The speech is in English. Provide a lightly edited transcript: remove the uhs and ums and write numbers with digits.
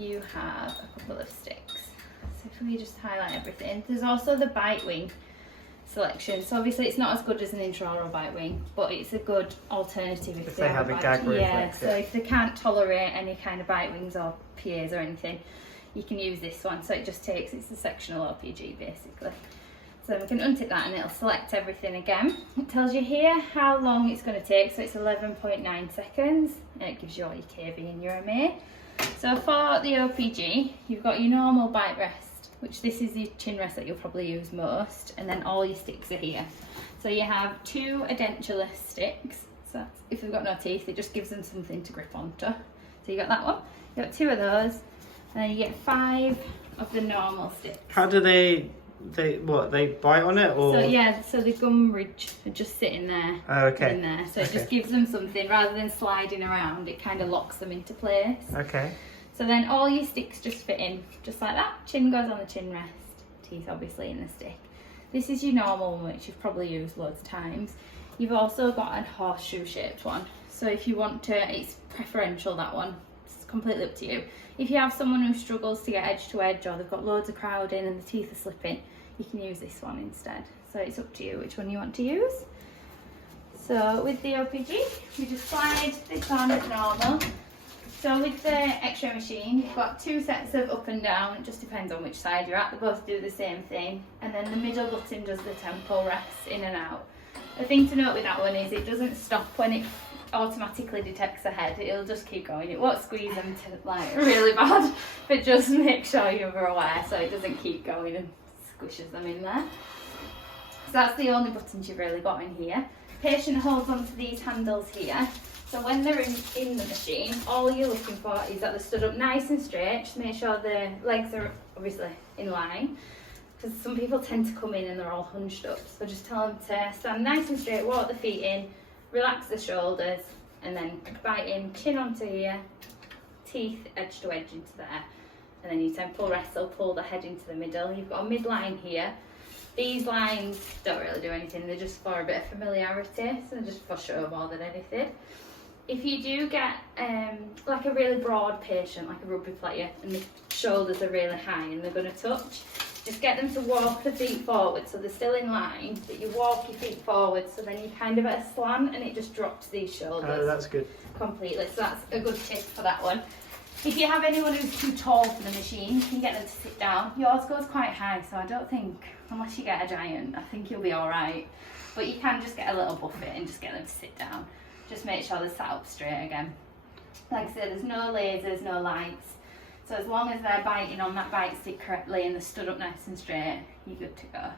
you have a couple of sticks. So if we just highlight everything, there's also the bite wing selection. So obviously it's not as good as an intraoral bite wing, but it's a good alternative if they have a gag reflex. So if they can't tolerate any kind of bite wings or PAs or anything, you can use this one. So it just takes, it's a sectional OPG basically. So we can untick that and it'll select everything again. It tells you here how long it's going to take, so it's 11.9 seconds, and it gives you all your KV and your MA. So for the OPG, you've got your normal bite rest, which this is your chin rest that you'll probably use most, and then all your sticks are here. So you have 2 edentulous sticks, so if they've got no teeth, it just gives them something to grip onto. So you got that one, you got 2 of those, and then you get 5 of the normal sticks. How do they bite on it, or? So yeah, so the gum ridge are just sitting there. Oh, okay. In there, so it just gives them something rather than sliding around. It kind of locks them into place. Okay. So then all your sticks just fit in, just like that. Chin goes on the chin rest, teeth obviously in the stick. This is your normal one, which you've probably used loads of times. You've also got a horseshoe shaped one. So if you want to, it's preferential, that one. It's completely up to you. If you have someone who struggles to get edge to edge, or they've got loads of crowding and the teeth are slipping, you can use this one instead. So it's up to you which one you want to use. So with the OPG, we just slide this on as normal. So with the X-ray machine, you've got 2 sets of up and down. It just depends on which side you're at. They both do the same thing. And then the middle button does the tempo rest in and out. The thing to note with that one is it doesn't stop when it automatically detects a head. It'll just keep going. It won't squeeze them to like really bad, but just make sure you're aware so it doesn't keep going and squishes them in there. So that's the only buttons you've really got in here. Patient holds onto these handles here. So when they're in the machine, all you're looking for is that they're stood up nice and straight. Just make sure the legs are obviously in line, because some people tend to come in and they're all hunched up. So just tell them to stand nice and straight, walk the feet in, relax the shoulders, and then bite in, chin onto here, teeth edge to edge into there. And then your temple rest will pull the head into the middle. You've got a midline here. These lines don't really do anything, they're just for a bit of familiarity, so just for show more than anything. If you do get like a really broad patient, like a rugby player, and the shoulders are really high and they're going to touch, just get them to walk the feet forward so they're still in line, but you walk your feet forward so then you're kind of at a slant and it just drops these shoulders. Oh, that's good. Completely, so that's a good tip for that one. If you have anyone who's too tall for the machine, you can get them to sit down. Yours goes quite high, so I don't think, unless you get a giant, I think you'll be alright. But you can just get a little buffet and just get them to sit down. Just make sure they're sat up straight again. Like I said, there's no lasers, no lights. So as long as they're biting on that bite stick correctly and they're stood up nice and straight, you're good to go.